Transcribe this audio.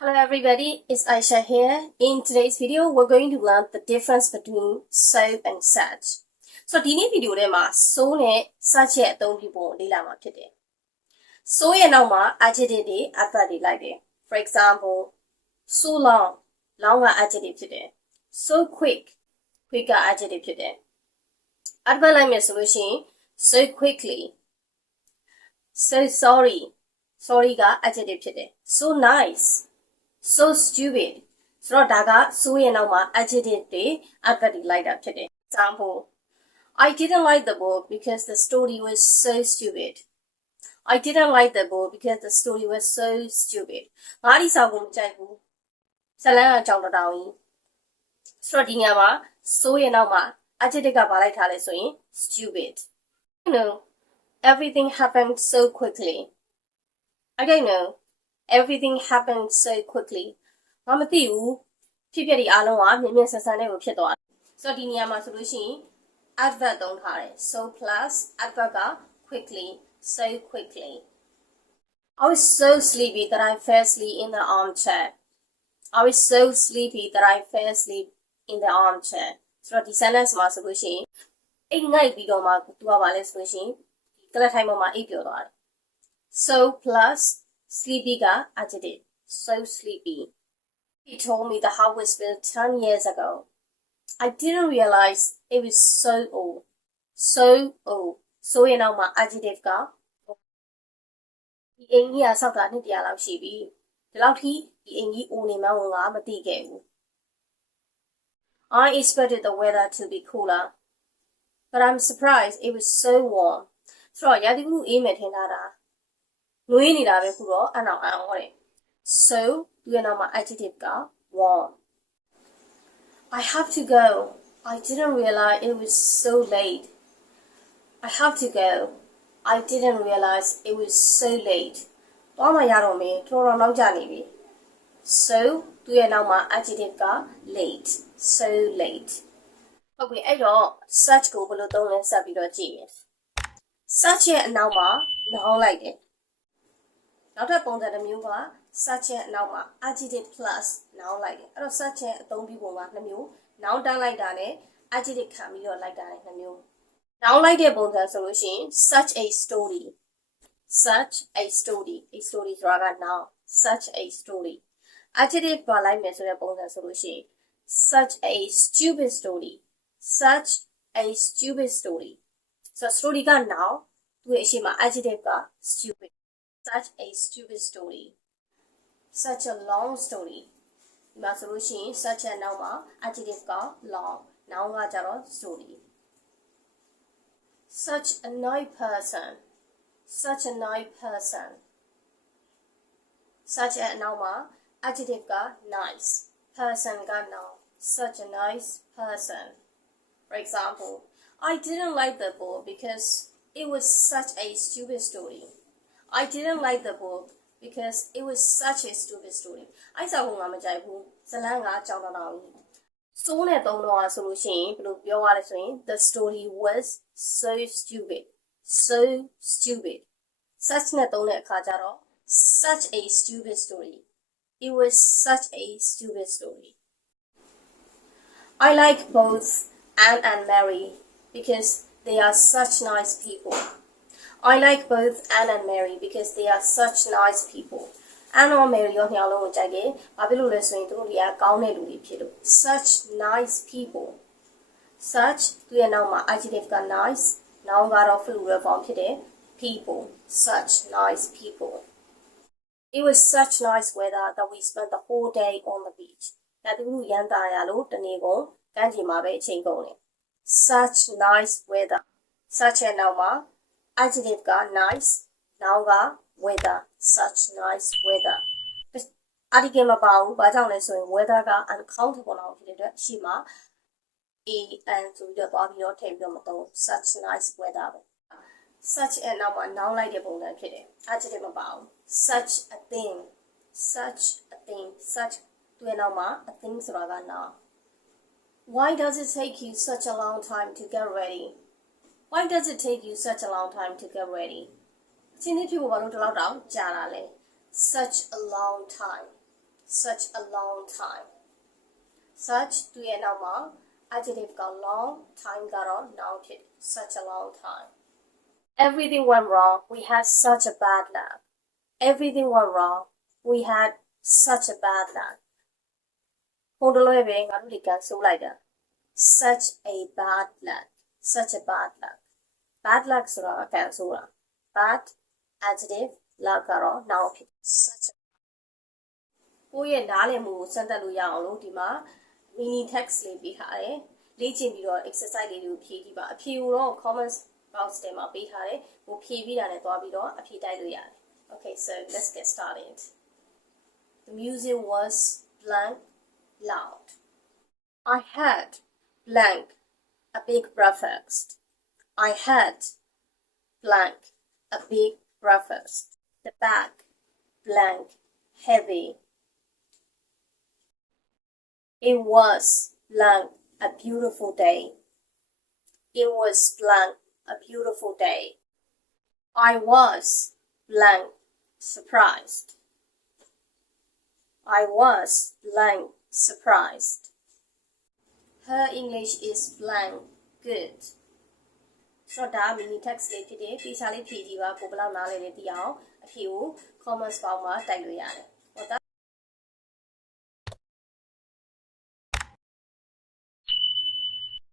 Hello everybody, it's Aisha here. In today's video, we're going to learn the difference between so and such. So, this video is so and such a don't be born. So and now adjective adverb like it. For example, so long, long adjective today. So quick, quick adjective today. Adverb like me solution, so quickly. So sorry, sorry adjective today. So nice. So stupid. So daga so yen now adjective de adverb like that today. Example: I didn't like the book because the story was so stupid. I didn't like the book because the story was so stupid. ငါဒီစာကိုမကြိုက်ဘူးဇလန်းအကြောင်းတောင်ကြီးဆိုတော့ဒီညမှာ so ရဲ့နောက်မှာ adjective ကဘာလိုက်ထားလဲဆိုရင် stupid. You know, everything happened so quickly. I don't know. Everything happened so quickly. ငါမသိဘူးဖြစ်ပျက်တွေအားလုံးကမြင်မြင်ဆန်ဆန်နဲ့ကိုဖြစ်သွားတယ်ဆိုတော့ဒီနေရာမှာဆိုလို့ရှိရင် adverb သုံးထားတယ် so plus adverb က quickly so quickly. I was so sleepy that I fell asleep in the armchair. I was so sleepy that I fell asleep in the armchair. ဆိုတော့ဒီ sentence မှာဆိုလို့ရှိရင်အိတ်ငိုက်ပြီးတော့မှသူကဘာလဲဆိုလို့ရှိရင်ဒီ color time မှာအိတ်ပြောသွားတယ် so plus sleepy က adjective so sleepy. He told me the house was built 10 years ago. I didn't realize it was so old. So old. So ရဲ့နောက်မှာ adjective ကဒီအိမ်ကြီးကဆောက်တာနှစ်တရာလောက်ရှိပြီဒီလောက်ထိဒီအိမ်ကြီးအိုနေမှန်းငါမသိခဲ့ဘူး I expected the weather to be cooler, but I'm surprised it was so warm. ဆိုတော့ရာသီဥတုအေးမယ်ထင်ထားတာနွေးနေတာပဲခုတော့အနောက်အောင်ဟောတယ် so သူရဲ့နောက်မှာ adjective က warm. I have to go. I didn't realize it was so late. I have to go. I didn't realize it was so late. သွားမှရတော့မယ်တော်တော်နောက်ကျနေပြီ so သူရဲ့နောက်မှာ adjective က late. So late. ဟုတ်ပြီအဲ့တော့ such ကိုဘယ်လိုသုံးလဲဆက်ပြီးတော့ကြည့်မယ် such ရဲ့အနောက်မှာ noun လိုက်တယ်နောက်ထပ်ပုံစံတစ်မျိုးက such ရဲ့အနောက်မှာ adjective plus noun လိုက်တယ်အဲ့တော့ such ရဲ့အသုံးပြုပုံကနှစ်မျိုး noun တန်းလိုက်တာနဲ့ adjective ခံပြီးတော့လိုက်တာနဲ့နှစ်မျိုး noun လိုက်တဲ့ပုံစံဆိုလို့ရှိရင် such a story such a story a story ဆိုတာက noun such a story adjective ပါလိုက်မယ်ဆိုတဲ့ပုံစံဆိုလို့ရှိရင် such a stupid story such a stupid story so story က noun သူရဲ့အရှိမ adjective က stupid such a stupid story such a long story ဒီမှာဆိုလို့ရှိရင် such a noun မှာ adjective က long noun ကကြတော့ story such a nice person such a nice person such a noun မှာ adjective က nice person က noun such a nice person for example I didn't like the book because it was such a stupid story I didn't like the book because it was such a stupid story အဲ့စာကိုငါမကြိုက်ဘူးဇလန်းကကြောင်တောင်ကြီးစိုးနဲ့သုံးတော့ဆိုလို့ရှိရင်ဘယ်လိုပြောရလဲဆိုရင် the story was so stupid so stupid such နဲ့သုံးတဲ့အခါကျတော့ such a stupid story it was such a stupid story I like both Anne and Mary because they are such nice people I like both Anne and Mary because they are such nice people. Anne or Mary ရောနှစ်ယောက်လုံးကိုကြိုက်တယ်။ဘာဖြစ်လို့လဲဆိုရင်သူတို့တွေကကောင်းတဲ့လူတွေဖြစ်လို့ such nice people. Such သူရဲ့နောက်မှာ adjective က nice, noun ကတော့ plural form ဖြစ်တယ် people, such nice people. It was such nice weather that we spent the whole day on the beach. ဒါသူတို့ရန်တာရလို့တနေ့ကုန်ကမ်းခြေမှာပဲအချိန်ကုန်တယ် Such nice weather. Such ရဲ့နောက်မှာadjective က nice noun က weather such nice weather အာဒီကမပါဘူးဘာကြောင့်လဲဆိုရင် weather က uncountable noun ဖြစ်တဲ့အတွက်ရှိမှာ an ဆိုပြီးတော့သွားပြီးတော့ထည့်ပြီးတော့မသုံး such nice weather ပဲ such ရဲ့နောက်မှာ noun လိုက်တဲ့ပုံစံဖြစ်တယ် adjective မပါဘူး such a thing such a thing such သူရဲ့နောက်မှာ a thing ဆိုတာက noun Why does it take you such a long time to get ready Why does it take you such a long time to get ready? အချင်းချင်းဖြစ်ဖို့ဘာလို့ဒီလောက်တောင်ကြာတာလဲ Such a long time. such a long time such သူရဲ့နောက်မှာ adjective က long time ကတော့ noun ဖြစ်တယ် such a long time everything went wrong we had such a bad luck everything went wrong we had such a bad luck ဟိုတလွဲပဲငါတို့ဒီကန်ဆိုးလိုက်တာ such a bad luck such a bad luck bad luck ဆိုတာကကန်ဆိုးတာ bad adjective luck ကတော့ noun ဖြစ် such a ကိုယ့်ရဲ့နားလည်မှုကိုစမ်းသပ်လို့ရအောင်လို့ဒီမှာ mini text လေးပေးထားတယ်လေ့ကျင့်ပြီးတော့ exercise လေးတွေကိုဖြည့်ကြည့်ပါအဖြေကိုတော့ comment box ထဲမှာပေးထားတယ်ဟိုဖြည့်ပြီးတာနဲ့တွားပြီးတော့အဖြေတိုက်လို့ရတယ် okay so let's get started the music was blank loud I had blank a big breakfast I had blank a big breakfast the bag blank heavy it was blank a beautiful day it was blank a beautiful day I was blank surprised I was blank surprised her English is blank good ဆိုတော့ဒါ mini text လေးဖြစ်တယ် feature လေးဖြည့်ကြည့်ပါကိုဘယ်လောက်နားလည်လဲသိအောင်အဖြေကို comments box မှာတိုက်လို့ရတယ်